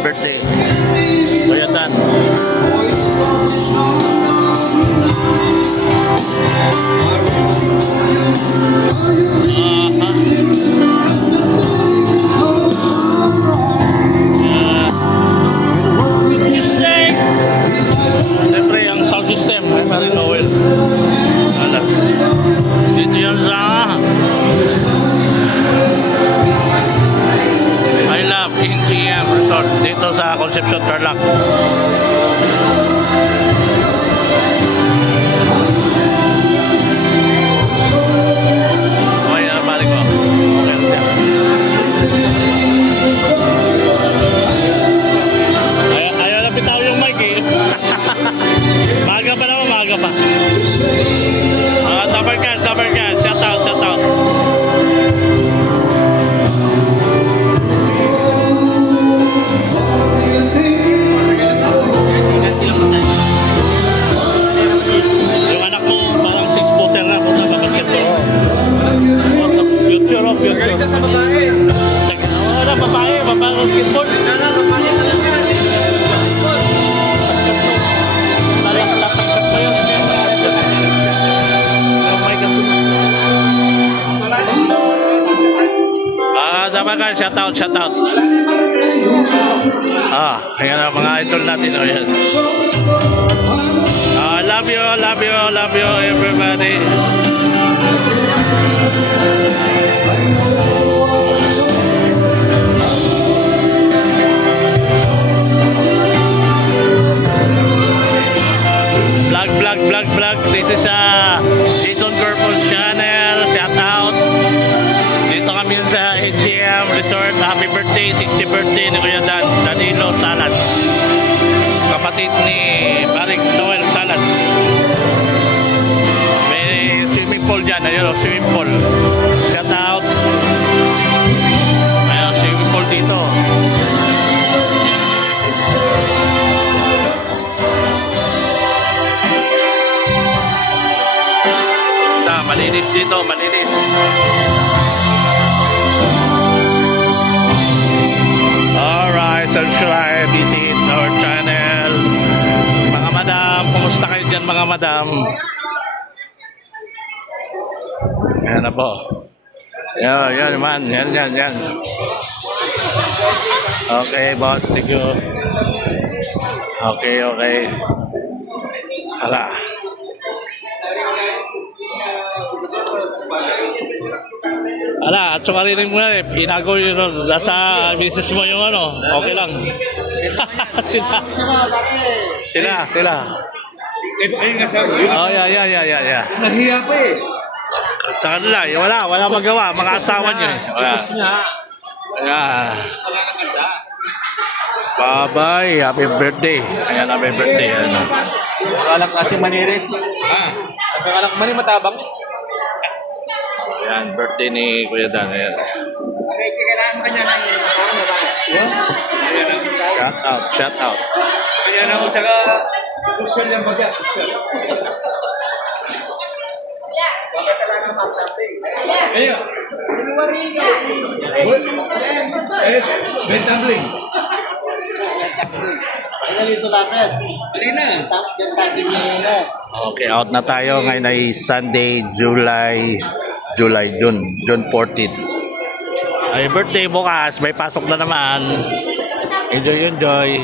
birthday. Kuya Dan. Siyempre, ang sound system ay Marin Noel. Alas. Dito yan sa I Love NGM Resort dito sa Concepcion, Tarlac. Okay na pare ko. Okay na. Ayaw na bitaw yung mic eh. Maga pa naman, maga pa. Tupper can. Shout out. Yung anak mo, parang 6-footer na, punta pa basketball. Future. Galing sa babae. Wala, babae, basketball. Shout out. Ayan ang mga idol natin. Ayan. Love you everybody. Vlog. This is Jason Corpus channel. Shout out. Dito kami sa NGM Resort. Happy birthday, 60th birthday ni Kuya Dan, Danilo Salas. Kapatid ni Maring Noel Salas. May swimming pool dyan. Ayun, swimming pool. Shout out. Ayun, swimming pool dito. Malinis dito, malinis. Alright, subscribe, visit our channel. Mga madam, kumusta kayo dyan mga madam? Yan na po. Yan naman, yan. Okay, boss, thank you. Okay. Hala. At sukarinin mo na eh. Inago yun, nasa misis mo yung ano. Okay lang. Sila. Ayun nga sabi. Oh, yeah. Nahiya pa eh. Sa kanila, wala magawa. Mga asawa nyo eh. Wala. Ayan. Bye-bye. Happy birthday. Ayan, happy birthday. Nakakalak kasi manirit. Nakakalak mani matabang. Ayan, birthday ni Kuya Dan. Ayan. Kailangan mo kanya na yung matama ba? Shout out. Kaya na mo tsaka social yung bagya. Social. Bakit talaga mag-tapping? Kaya. Ben-tumbling. Dito lapit. Alina. Okay, out na tayo. Ngayon ay Sunday, June 14. Ay, birthday bukas. May pasok na naman. Enjoy.